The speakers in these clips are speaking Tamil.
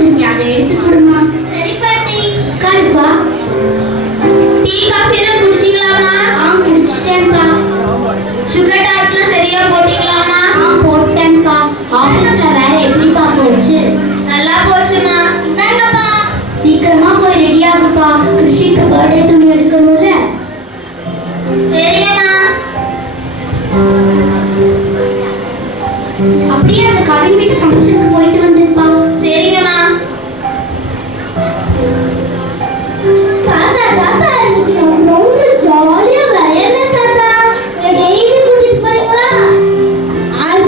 வச்சிருக்கேன், அதை எடுத்து கொடுமா. சரி பாட்டி. கால்பா. டீ காஃபி எல்லாம் குடிச்சிங்களாமா? குடிச்சிட்டேன்ப்பா. சுகர் டேப்லாம் சரியா போட்டீங்களாமா? போட்டேன்ப்பா. ஆபீஸ்ல வேற எப்படிப்பா போச்சு? நல்லா போச்சுமா. இந்தாங்கப்பா. சீக்கிரமா போய் ரெடி ஆகுப்பா, கிருஷிக்கு பர்த்டே துணி எடுக்கணும்ல. சரிங்கம்மா. அப்படியே அந்த கவின் வீட்டு ஃபங்க்ஷனுக்கு போயிட்டு வந்துருப்பா. சரிங்கம்மா. தாத்தா தாத்தா எனக்கு ரொம்ப ஜாலியா விளையாடணும் தாத்தா. டெய்லி கூட்டிட்டு போறீங்களா?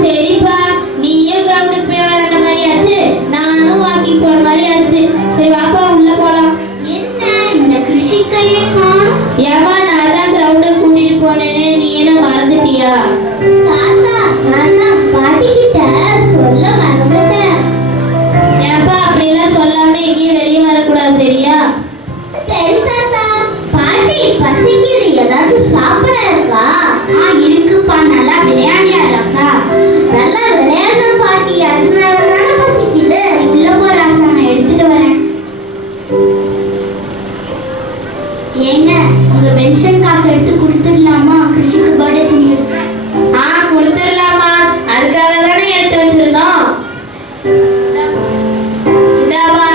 சரிப்பா, நீயே கிரவுண்டுக்கு போய் விளையாட மாதிரி ஆச்சு, நானும் வாக்கிங் போற மாதிரி ஆச்சு. சரி வாப்பா உள்ள போலாம். என்ன இந்த கிருஷிக்கையே காணும்? ஏமா நான் தான் கிரவுண்டுக்கு கூட்டிட்டு போனேன்னு நீ என்ன மறந்துட்டியா? தாத்தா நான் தான் பாட்டி கிட்ட சொல்ல மறந்துட்டேன். ஏப்பா அப்படியெல்லாம் சொல்லாம எங்கேயும் வெளியே வரக்கூடாது, சரியா? சரி தாத்தா. பாட்டி பசிக்குது, ஏதாச்சும் சாப்பிட இருக்கா? இருக்குப்பா. நல்லா விளையாடியா ராசா? நல்லா விளையாட பாட்டி, அதனால தானே பசிக்குது. உள்ள போ ராசா, நான் எடுத்துட்டு வரேன். ஏங்க உங்க பென்ஷன் காசு எடுத்து கொடுத்துடலாமா? கிருஷிக்கு பர்த்டே துணி எடுக்க. கொடுத்துடலாமா, அதுக்காக தானே எடுத்து வச்சிருந்தோம். இந்தாமா.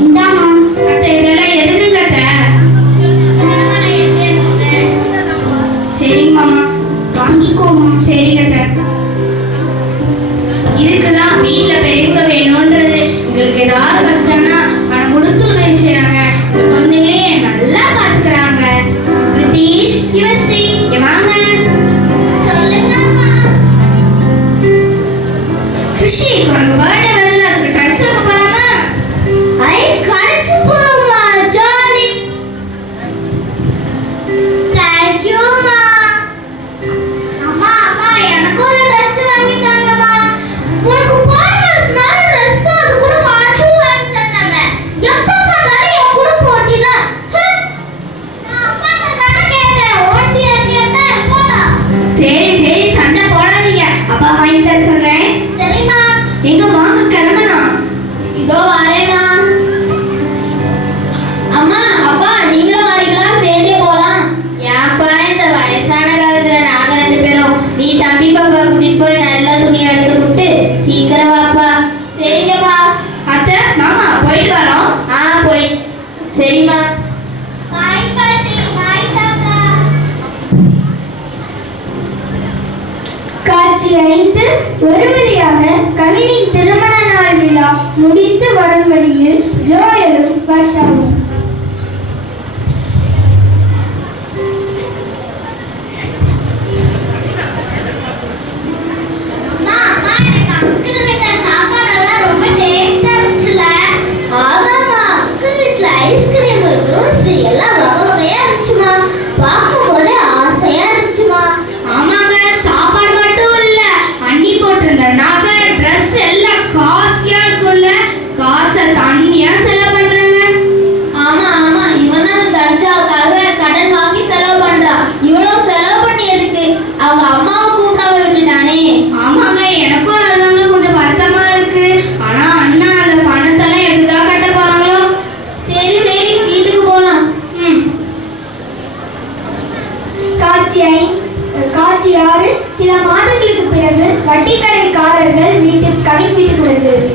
இந்தாமா. அத்தை இதெல்லாம் எதுக்குங்க அத்தை? நான் எடுத்து வச்சிருந்தேன். சரிங்க மாமா, வாங்கிக்கோமா. சரிங்க அத்தை. இதுக்குதான் வீட்டுல பெரியவங்க வேணும்ன்றது. எங்களுக்கு ஏதாவது கஷ்டம்னா பணம் கொடுத்து உதவி செய்யறாங்க. இந்த குழந்தைங்களே நல்லா பாத்துக்கிறாங்க. பிரிட்டிஷ் யுவஸ்ரீ வாங்க. சொல்லுங்க. ரிஷி உனக்கு பர்த்டே வருதுல, அதுக்கு ட்ரெஸ் வாங்க போலாமா? கடைக்கு போறோமா? ஜாலி. தேங்க் யூ மா. அம்மா அம்மா எனக்கு ஒரு ட்ரெஸ் வாங்கி தாங்கம்மா. உனக்கு போன நாள் ட்ரெஸ் அது கூட வாட்சும் வாங்கி தந்தாங்க. எப்ப பார்த்தாலும் என் கூட போட்டினா? நான் அம்மா தான கேட்டேன், ஓட்டியா கேட்டா போடா. சரி சரி சண்டை போடாதீங்க, அப்பா வாங்கி தர சொல்றேன். சரிம்மா. எங்க வாங்க கிளம்பணும். இதோ வரேம்மா. அம்மா அப்பா நீங்களும் வரீங்களா? சேர்ந்தே போலாம். ஏன்ப்பா இந்த வயசான காலத்துல நாங்க 2 பேரும், நீ தம்பி பாப்பா கூட்டிட்டு போய் நல்ல துணியை எடுத்து விட்டு சீக்கிரம் வாப்பா. சரிங்கப்பா. அத்தை மாமா போயிட்டு வரோம். போய். சரிம்மா. பாய் பாட்டி. பாய் தாத்தா. காட்சி 5. ஒரு வழியாக கவினின் திருமண நாள் விழா முடித்து வரும் வழியில் ஜோயலும் வர்ஷாவும். அம்மா அம்மா எனக்கு அங்கிள் வீட்ல சாப்பாடெல்லாம் ரொம்ப டேஸ்டா இருந்துச்சுல. ஆமாம்மா, அங்கிள் வீட்ல ஐஸ்கிரீம் ஜூஸ் எல்லாம் வகை வகையா இருந்துச்சுமா. பார்க்கும்போதே ஆசையா இருந்துச்சுமா. ஆமாங்க, சாப்பாடு மட்டும் இல்ல, அண்ணி போட்டிருந்த நகை ட்ரெஸ் எல்லாம் காஸ்ட்லியா இருக்கும்ல. காசை தண்ணியா செலவு பண்றாங்க. ஆமா ஆமா, இவன் தான் தர்ஜாவுக்காக கடன் வாங்கி செலவு பண்றான். இவ்வளவு செலவு பண்ணி எதுக்கு? அவங்க அம்மாவை கூப்பிடாம விட்டுட்டானே. ஆமாங்க, எனக்கும் அதுதாங்க கொஞ்சம் வருத்தமா இருக்கு. ஆனா அண்ணா அந்த பணத்தெல்லாம் எப்படிதான் கட்ட போறாங்களோ. சரி சரி வீட்டுக்கு போலாம். காட்சி 6. சில மாதங்களுக்கு பிறகு வட்டிக்கடைக்காரர்கள் கவின் வீட்டுக்கு வருகிறது.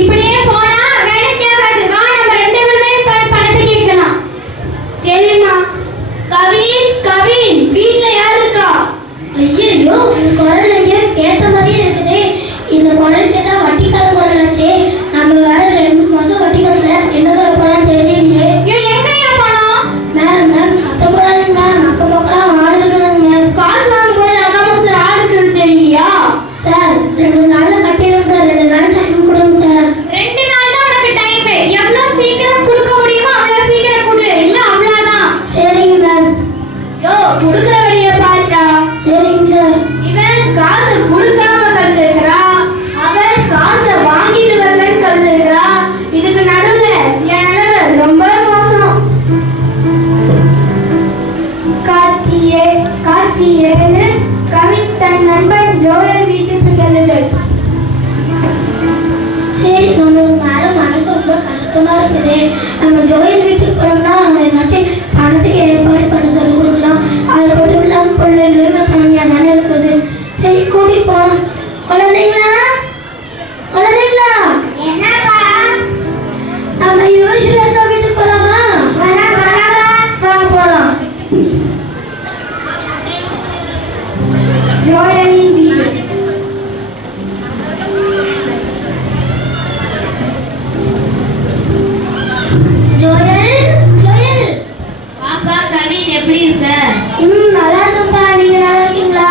இப்படியே போனா வேலைக்கு ஆகாது. வா நம்ம 2 பேருமே பணத்தை கேட்கலாம். சரிம்மா. கவின் கவின் வீட்ல யார் இருக்கா? ஐயோ இந்த குரல் எங்கேயோ கேட்ட மாதிரியே இருக்குது. இந்த குரல் கேட்டா வட்டிக்கார குரலாச்சே. நம்ம வேற 2 மாசம் வட்டி கட்டல, என்ன சொல்ல போறான்னு தெரியலையே. எங்கயா பணம்? மேம் சத்தம் போடாதீங்க மேம், அக்கம் பக்கம் ஆடு இருக்குதுங்க மேம். காசு வாங்கும்போது அக்கம் பக்கத்துல ஆடு இருக்குது தெரியலையா? சார் 2 நாள்ல கட்டிடுறோம் சார், 2 நாள் டைம் கொடுங்க சார். 2 கஷ்டமா இருக்குது. நம்ம ஜோயல் வீட்டுக்கு போனோம்னா அவங்க ஏதாச்சும் பணத்துக்கு ஏற்பாடு பண்ண சொல்லி கொடுக்கலாம். அது மட்டும் இல்லாமல் பிள்ளைங்களும் தனியாக தானே இருக்குது. சரி கூட்டிட்டு போனோம். குழந்தைங்களா குழந்தைங்களா என்னப்பா? நம்ம யோசிலக்கா வீட்டுக்கு போலாமா? வாங்க போலாம். ஜோயலின் வீடு. ஜோயல் ஜோயல் பாப்பா கவின் எப்படி இருக்க? நல்லா இருக்கேன்ப்பா. நீங்க நல்லா இருக்கீங்களா?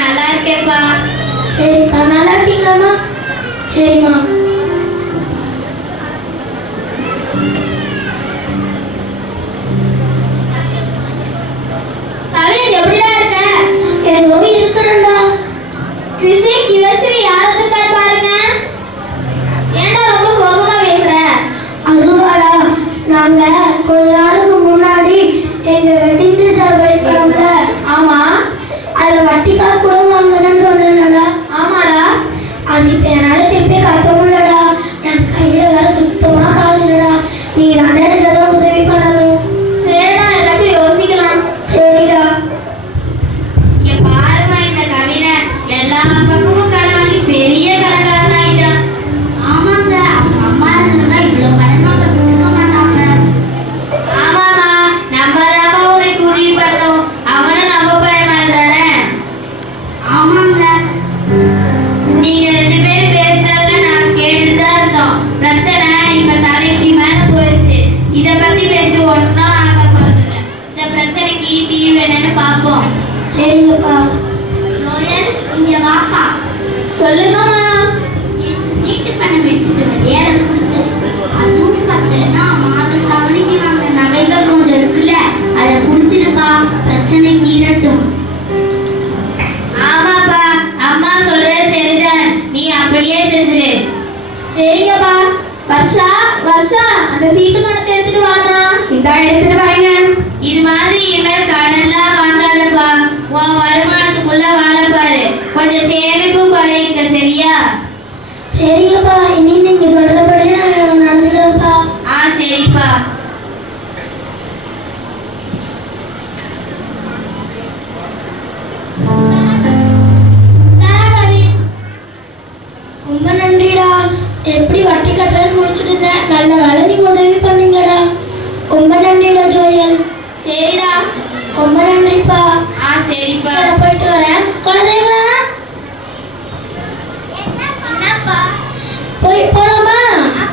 நல்லா இருக்கேன்ப்பா. சரிப்பா. நல்லா இருக்கீங்களாம்மா? சரிம்மா. கவின் எப்படிடா இருக்க? ஏதோ இருக்கிறேன்டா. கிருஷ்ணி கிவஸ்ரீ யாரது காட் பாருங்க. ஏன்டா ரொம்ப சோகமா பேசுற? அதுவாடா, நாங்க கொஞ்ச நாளுக்கு முன்னாடி எங்க வெட்டிங் டே செலிப்ரேட் பண்ணோம்ல. ஆமா. அதுல வட்டி காசு கூட வாங்கணும்னு சொன்னேன்டா. ஆமாடா. அது இப்ப என்னால திருப்பி கட்ட முடியலடா. என் கையில வேற சுத்தமா காசு இல்லடா. நீங்க தானே எனக்கு ஏதாவது உதவி பண்ணணும். சரிடா, ஏதாச்சும் யோசிக்கலாம். சரிடா. இங்க பாருமா, இந்த கவினை எல்லா பக்கமும் கடன் வாங்கி பெரிய கடைக்காரன் ஆயிட்டான். ஆமாங்க, அவங்க அம்மா இருந்தா இவ்வளவு கடன் வாங்க விட்டுக்க மாட்டாங்க. ஆமாமா, நம்ம தான் உனக்கு உதவி பண்ணோம். அவனும் நம்ம பையன் மாதிரி தானே. ஆமாங்க. நீங்க 2 பேரும் பேசுனதுல நான் கேட்டுட்டு தான் இருந்தோம். பிரச்சனை இப்ப தலைக்கு மேல போயிடுச்சு. இத பத்தி பேசி ஒன்னும் ஆக போறதில்ல. இந்த பிரச்சனைக்கு தீர்வு என்னன்னு பாப்போம். சரிங்கப்பா. ஜோயல், இங்க வாப்பா. சொல்லுங்கம்மா. எனக்கு சீட்டு பணம் எடுத்துட்டு வந்து அதை கொடுத்துடு. அதுவும் பத்தலன்னா மாதம் தவணைக்கு வாங்க நகைகள் கொஞ்சம் இருக்குல்ல, அதை கொடுத்துடுப்பா. பிரச்சனை தீரட்டும். ஆமாப்பா, அம்மா சொல்றது சரிதான். நீ அப்படியே செஞ்சிரு. சரிங்கப்பா. வர்ஷா வர்ஷா, அந்த சீட்டு பணத்தை எடுத்துட்டு வாமா. இதா எடுத்துட்டு வாங்க. இது மாதிரி இனிமேல் கடன்லாம் வாங்காதப்பா. உன் வருமானத்துக்குள்ள வாழ பாரு. கொஞ்சம் சேமிப்பு பழகிக்க, சரியா? சரிங்கப்பா. இனி நீங்க சொல்றபடியே நான் நடந்துக்கிறேன்ப்பா. சரிப்பா. ரொம்ப நன்றிடா. எப்படி வட்டி கட்டுறேன்னு முடிச்சுட்டு இருந்தேன். நல்ல வேலை நீங்க உதவி பண்ணீங்கடா. ரொம்ப நன்றிடா ஜோயல். சரிடா. ரொம்ப நன்றிப்பா. சரிப்பா. சரி, நான் போயிட்டு வரேன். குழந்தைங்களா என்னப்பா? போலாமா?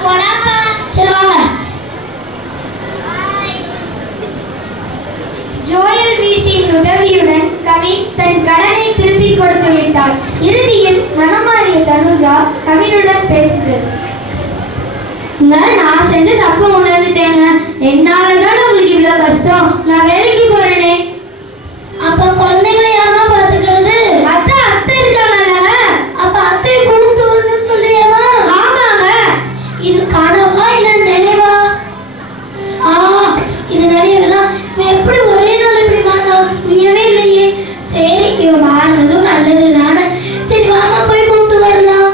போலாம்ப்பா. சரி வாங்க. ஜோயல் வீட்டின் உதவியுடன் கவின் தன் கடனை திருப்பி கொடுத்து விட்டார். இறுதியில் மனமாறிய தனுஜா கவினுடன் பேசுது. நான் செஞ்ச தப்ப உணர்ந்துட்டேங்க. என்னாலதான் உங்களுக்கு இவ்வளவு கஷ்டம். நான் வேலைக்கு போறேனே. அப்ப குழந்தைங்களை யாரா பாத்துக்கிறது? அத்தை இருக்காங்கல்லங்க. அப்ப அத்தையை கூப்பிட்டு வரணும்னு சொல்றியாமா? ஆமாங்க. இது கனவா இல்ல நினைவா? இது நினைவுதான். இவன் எப்படி ஒரே நாள் இப்படி மாறினா புரியவே இல்லையே. சரி, இவன் மாறினதும் நல்லது தானே. சரி வாமா, போய் கூப்பிட்டு வரலாம்.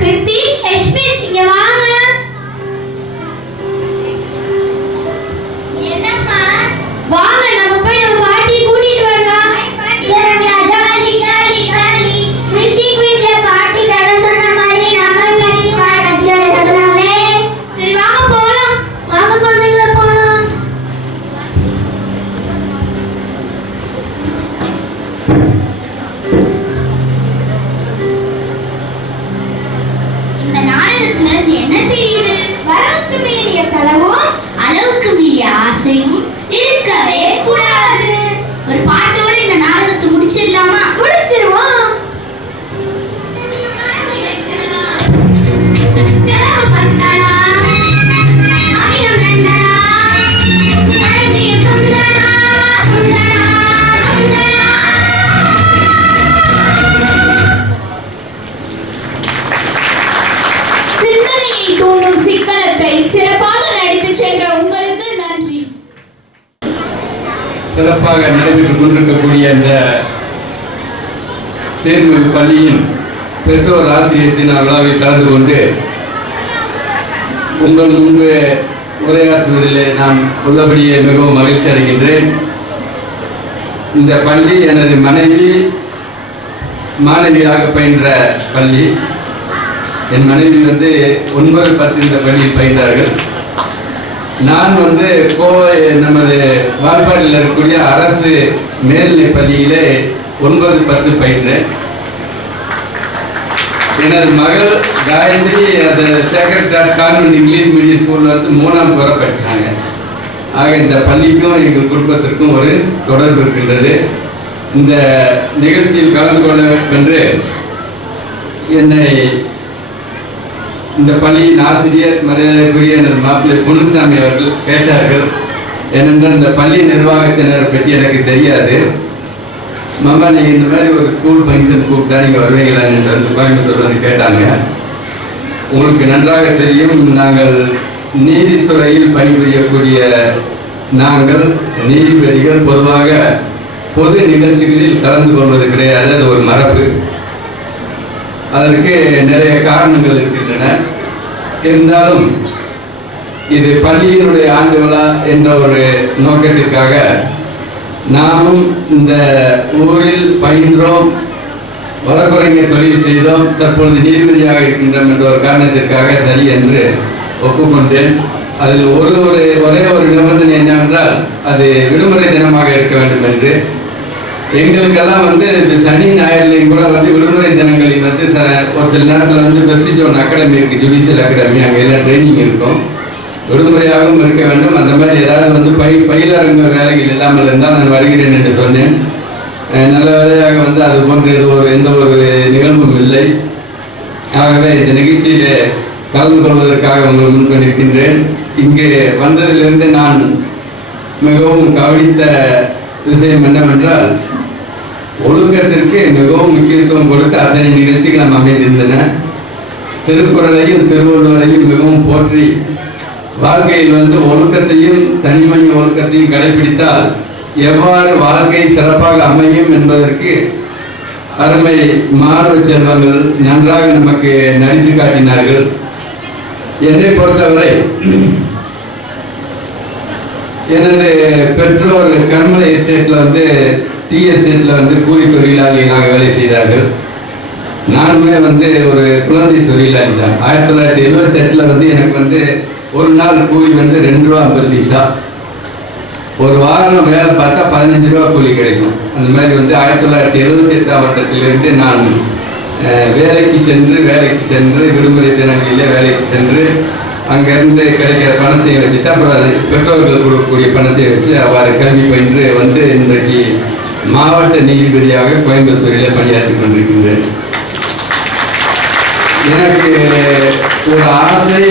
கிருத்தி, யஷ்மித், இங்க வாங்க. என்னம்மா? வாங்க, நம்ம போய் நம்ம பாட்டியை கூட்டிட்டு வரலாம். ரிஷிக் வீட்ல பாட்டி கதை சொன்ன மாதிரி நம்ம வீட்டுக்கு சொன்னாங்களே. சரி வாங்க போலாம். வாங்க குழந்தைங்கள போலாம். இந்த நாடகத்துல இருந்து என்ன தெரியுது? வரவுக்கு மீறிய செலவும் அளவுக்கு மீறிய ஆசையும் இருக்கவே கூடாது. ஒரு பாட்டோட இந்த நாடகத்தை முடிச்சிடலாமா? முடிச்சிருவோம். சிந்தனையை தூண்டும் சிக்கனத்தை சிறப்பாக நடித்து சென்ற உங்களுக்கு நன்றி. சிறப்பாக நடைபெற்றுக் கொண்டிருக்கக்கூடிய இந்த சேர்மிகு பள்ளியின் பெற்றோர் ஆசிரியர் தின விழாவில் கலந்து கொண்டு உங்கள் முன்பு உரையாற்றுவதில் நான் உள்ளபடியே மிகவும் மகிழ்ச்சி அடைகின்றேன். இந்த பள்ளி எனது மனைவி மாணவியாக பயின்ற பள்ளி. என் மனைவி 9, 10 இந்த பள்ளியில் பயின்றார்கள். நான் கோவை நமது வால்பாடியில் இருக்கக்கூடிய அரசு மேல்நிலைப் பள்ளியிலே 9, 10 பயின்றேன். எனது மகள் காயத்ரி அந்த sacred heart convent English medium ஸ்கூலில் 3ஆம் வரை படித்தாங்க. ஆக இந்த பள்ளிக்கும் எங்கள் குடும்பத்திற்கும் ஒரு தொடர்பு இருக்கின்றது. இந்த நிகழ்ச்சியில் கலந்து கொள்ள என்று என்னை இந்த பள்ளியின் ஆசிரியர் மரியாதைக்குரிய எனது மாப்பிள்ளை பொன்னுசாமி அவர்கள் கேட்டார்கள். ஏனென்றால் இந்த பள்ளி நிர்வாகத்தினர் பற்றி எனக்கு தெரியாது. மாமா நீங்கள் இந்த மாதிரி ஒரு ஸ்கூல் ஃபங்க்ஷன் கூப்பிட்டா நீங்கள் வருவீங்களா என்று கோயம்புத்தூர் கேட்டாங்க. உங்களுக்கு நன்றாக தெரியும், நாங்கள் நீதித்துறையில் பணிபுரியக்கூடிய நாங்கள் நீதிபதிகள் பொதுவாக பொது நிகழ்ச்சிகளில் கலந்து கொள்வது கிடையாது. அது ஒரு மரபு. அதற்கு நிறைய காரணங்கள் இருக்கின்றன. இருந்தாலும் இது பள்ளியினுடைய ஆண்டு விழா என்ற ஒரு நோக்கத்திற்காக நாமும் இந்த ஊரில் பயின்றோம், வழக்குரைஞர் தொழில் செய்தோம், தற்பொழுது நீதிபதியாக இருக்கின்றோம் என்ற ஒரு காரணத்திற்காக சரி என்று ஒப்புக்கொண்டேன். அதில் ஒரே ஒரு நிபந்தனை என்னவென்றால் அது விடுமுறை தினமாக இருக்க வேண்டும் என்று. எங்களுக்கெல்லாம் சனி ஞாயிறுலையும் கூட விடுமுறை தினங்களில் ஒரு சில நேரத்தில் பெர்சிஜோன் அகாடமி இருக்குது, ஜுடிஷியல் அகாடமி, அங்கே எல்லாம் ட்ரைனிங் இருக்கும். விடுமுறையாகவும் இருக்க வேண்டும். அந்த மாதிரி ஏதாவது பயிலரங்க வேலைகள் இல்லாமல் இருந்தால் நான் வருகிறேன் என்று சொன்னேன். நல்ல வேலையாக அது போன்ற எந்த ஒரு நிகழ்வும் இல்லை. ஆகவே இந்த நிகழ்ச்சியிலே கலந்து கொள்வதற்காக உங்கள் முன்பு நிற்கின்றேன். இங்கே வந்ததிலிருந்து நான் மிகவும் கவனித்த விஷயம் என்னவென்றால், ஒழுக்கத்திற்கு மிகவும் முக்கியத்துவம் கொடுத்து அத்தனை நிகழ்ச்சிகள் அமைந்திருந்தன. திருக்குறளையும் திருவள்ளுவரையும் மிகவும் போற்றி வாழ்க்கையில் ஒழுக்கத்தையும் தனிமணி ஒழுக்கத்தையும் கடைபிடித்தால் எவ்வாறு வாழ்க்கை சிறப்பாக அமையும் என்பதற்கு அருமை மாணவ செல்வங்கள் நன்றாக நமக்கு நடித்து காட்டினார்கள். என்னை பொறுத்தவரை எனது பெற்றோர் கர்மலை எஸ்டேட்டில் டி எஸ்டேட்டில் கூலி தொழிலாளிகளாக வேலை செய்தார்கள். நானுமே ஒரு குழந்தை தொழிலாளி தான். 1978 எனக்கு ஒரு நாள் கூலி 2 ரூபா 50 பைசா. ஒரு வாரம் வேலை பார்த்தா 15 ரூபா கூலி கிடைக்கும். அந்த மாதிரி 1978ஆம் வருடத்திலிருந்து நான் வேலைக்கு சென்று விடுமுறை தினங்களில் வேலைக்கு சென்று அங்கேருந்து கிடைக்கிற பணத்தை வச்சுட்டு அப்புறம் பெற்றோர்கள் கொடுக்கக்கூடிய பணத்தை வச்சு அவ்வாறு கல்வி பயின்று இன்றைக்கு மாவட்ட நீதிபதியாக கோயம்புத்தூரில் பணியாற்றி கொண்டிருக்கின்றேன். எனக்கு ஒரு ஆசை